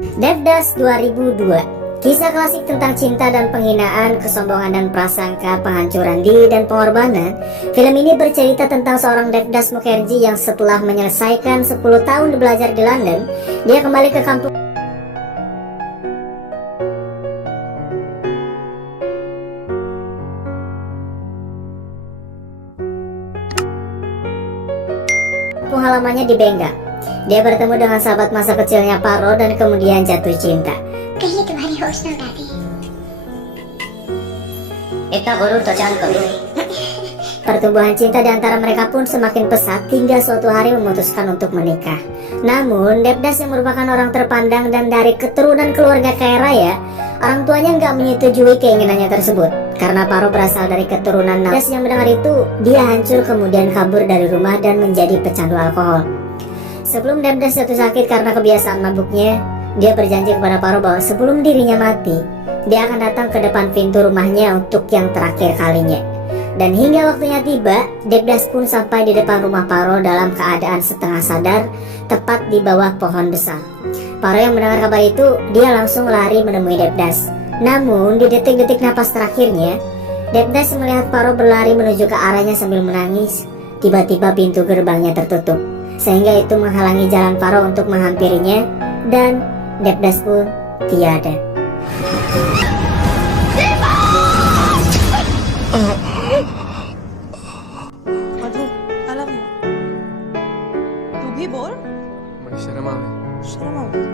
Devdas 2002. Kisah klasik tentang cinta dan penghinaan, kesombongan dan prasangka, penghancuran diri dan pengorbanan. Film ini bercerita tentang seorang Devdas Mukherjee yang setelah menyelesaikan 10 tahun belajar di London, dia kembali ke kampung halamannya di Bengal. Dia bertemu dengan sahabat masa kecilnya Paro dan kemudian jatuh cinta. कहीं तुम्हारी होश न उड़ा दी। Ita guru tocan guru. Pertumbuhan cinta di antara mereka pun semakin pesat hingga suatu hari memutuskan untuk menikah. Namun, Devdas yang merupakan orang terpandang dan dari keturunan keluarga kaya raya, orang tuanya nggak menyetujui keinginannya tersebut. Karena Paro berasal dari keturunan Devdas yang mendengar itu, dia hancur kemudian kabur dari rumah dan menjadi pecandu alkohol. Sebelum Devdas jatuh sakit karena kebiasaan mabuknya, dia berjanji kepada Paro bahwa sebelum dirinya mati, dia akan datang ke depan pintu rumahnya untuk yang terakhir kalinya. Dan hingga waktunya tiba, Devdas pun sampai di depan rumah Paro dalam keadaan setengah sadar, tepat di bawah pohon besar. Paro yang mendengar kabar itu, dia langsung lari menemui Devdas. Namun, di detik-detik napas terakhirnya, Devdas melihat Paro berlari menuju ke arahnya sambil menangis. Tiba-tiba pintu gerbangnya tertutup, sehingga itu menghalangi jalan Paro untuk menghampirinya, dan Devdas pun tiada. Madhu, I love you. तू भी बोल। बड़ी शर्म आ गई। शर्म आ गई।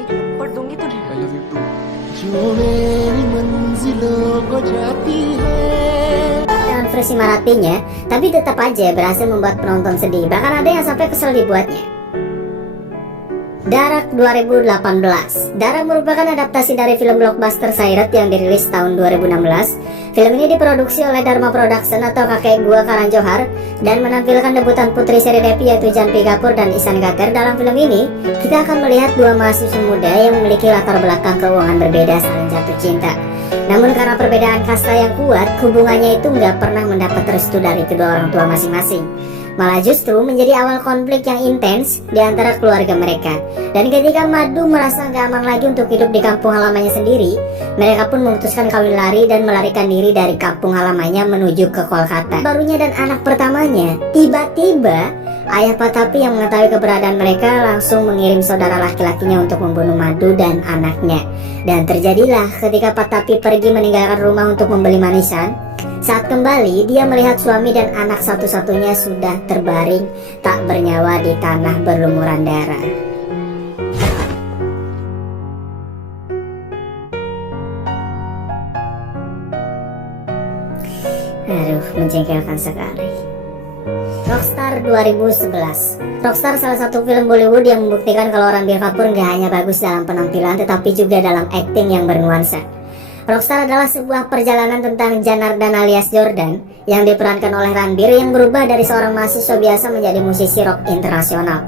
एक थप्पड़ दूंगी तुझे। I love you too. जो मेरी मंजिलों को जाती है। Dengan versi Marathinya, tapi tetap aja berhasil membuat penonton sedih. Bahkan ada yang sampai kesel dibuatnya. Darak 2018. Darak merupakan adaptasi dari film blockbuster Sairat yang dirilis tahun 2016. Film ini diproduksi oleh Dharma Production atau kakek gua Karan Johar dan menampilkan debutan putri seri Devi yaitu Janvi Kapoor dan Ishan Gater. Dalam film ini, kita akan melihat dua mahasiswa muda yang memiliki latar belakang keuangan berbeda saling jatuh cinta. Namun karena perbedaan kasta yang kuat, hubungannya itu nggak pernah mendapat restu dari kedua orang tua masing-masing. Malah justru menjadi awal konflik yang intens di antara keluarga mereka. Dan ketika Madhu merasa gak aman lagi untuk hidup di kampung halamannya sendiri, mereka pun memutuskan kawin lari dan melarikan diri dari kampung halamannya menuju ke Kolkata. Barunya dan anak pertamanya, tiba-tiba ayah Patapi yang mengetahui keberadaan mereka langsung mengirim saudara laki-lakinya untuk membunuh Madhu dan anaknya. Dan terjadilah ketika Patapi pergi meninggalkan rumah untuk membeli manisan. Saat kembali, dia melihat suami dan anak satu-satunya sudah terbaring tak bernyawa di tanah berlumuran darah. Aduh, menjengkelkan sekali. Rockstar 2011. Rockstar salah satu film Bollywood yang membuktikan kalau Ranbir Kapoor gak hanya bagus dalam penampilan tetapi juga dalam akting yang bernuansa. Rockstar adalah sebuah perjalanan tentang Janardhan alias Jordan yang diperankan oleh Ranbir yang berubah dari seorang mahasiswa biasa menjadi musisi rock internasional.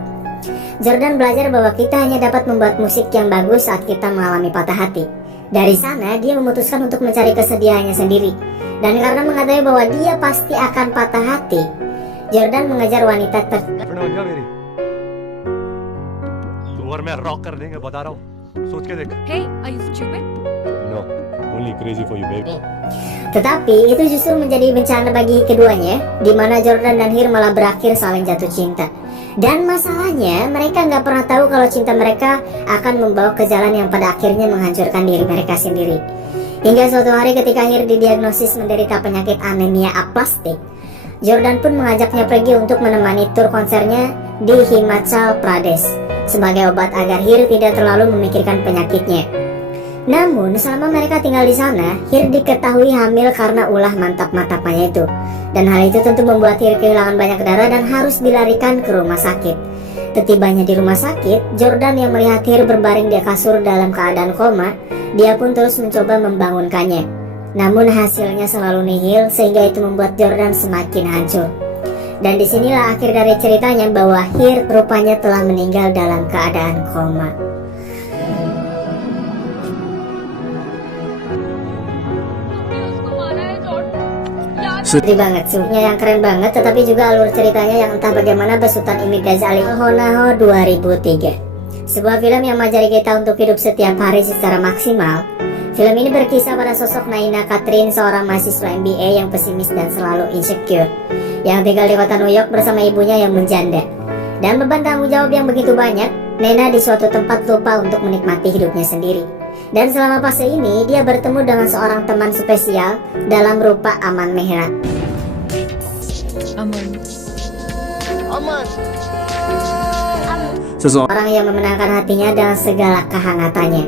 Jordan belajar bahwa kita hanya dapat membuat musik yang bagus saat kita mengalami patah hati. Dari sana dia memutuskan untuk mencari kesedihannya sendiri. Dan karena mengetahui bahwa dia pasti akan patah hati, Jordan mengejar wanita तू और मैं रॉक कर देंगे बता रहा हूँ सोच के देख Hey, are you stupid? No only crazy for you baby Tetapi itu justru menjadi bencana bagi keduanya, di mana Jordan dan Hir malah berakhir saling jatuh cinta. Dan masalahnya mereka nggak pernah tahu kalau cinta mereka akan membawa ke jalan yang pada akhirnya menghancurkan diri mereka sendiri. Hingga suatu hari ketika Hir didiagnosis menderita penyakit anemia aplastik, Jordan pun mengajaknya pergi untuk menemani tur konsernya di Himachal Pradesh sebagai obat agar Hir tidak terlalu memikirkan penyakitnya. Namun selama mereka tinggal di sana, Hir diketahui hamil karena ulah mantap-mantapannya itu. Dan hal itu tentu membuat Hir kehilangan banyak darah dan harus dilarikan ke rumah sakit. Setibanya di rumah sakit, Jordan yang melihat Hir berbaring di kasur dalam keadaan koma, dia pun terus mencoba membangunkannya. Namun hasilnya selalu nihil sehingga itu membuat Jordan semakin hancur. Dan disinilah akhir dari ceritanya bahwa Hir rupanya telah meninggal dalam keadaan koma. Sedih banget, sungnya yang keren banget, tetapi juga alur ceritanya yang entah bagaimana besutan Imit Ghazali. Honaho 2003. sebuah film yang mengajari kita untuk hidup setiap hari secara maksimal. Film ini berkisah pada sosok Naina Katrin, seorang mahasiswa MBA yang pesimis dan selalu insecure, yang tinggal di kota New York bersama ibunya yang menjanda. Dan beban tanggung jawab yang begitu banyak, Nena di suatu tempat lupa untuk menikmati hidupnya sendiri. Dan selama fase ini, dia bertemu dengan seorang teman spesial dalam rupa Aman Mehra. Orang yang memenangkan hatinya dengan segala kehangatannya.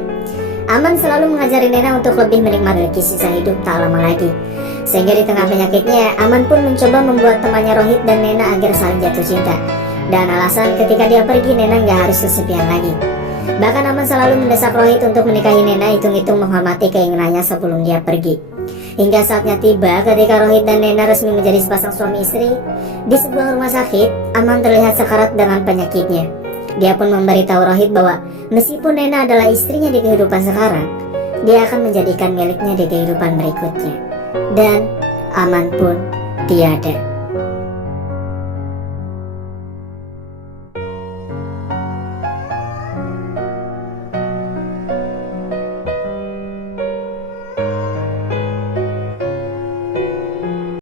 Aman selalu mengajari Nena untuk lebih menikmati sisa hidup tak lama lagi. Sehingga di tengah penyakitnya, Aman pun mencoba membuat temannya Rohit dan Nena agar saling jatuh cinta. Dan alasan ketika dia pergi, Nena nggak harus kesepian lagi. Bahkan Aman selalu mendesak Rohit untuk menikahi Nena, hitung-hitung menghormati keinginannya sebelum dia pergi. Hingga saatnya tiba ketika Rohit dan Nena resmi menjadi sepasang suami istri. Di sebuah rumah sakit, Aman terlihat sekarat dengan penyakitnya. Dia pun memberitahu Rohit bahwa meskipun Nena adalah istrinya di kehidupan sekarang, dia akan menjadikan miliknya di kehidupan berikutnya. Dan Aman pun tiada.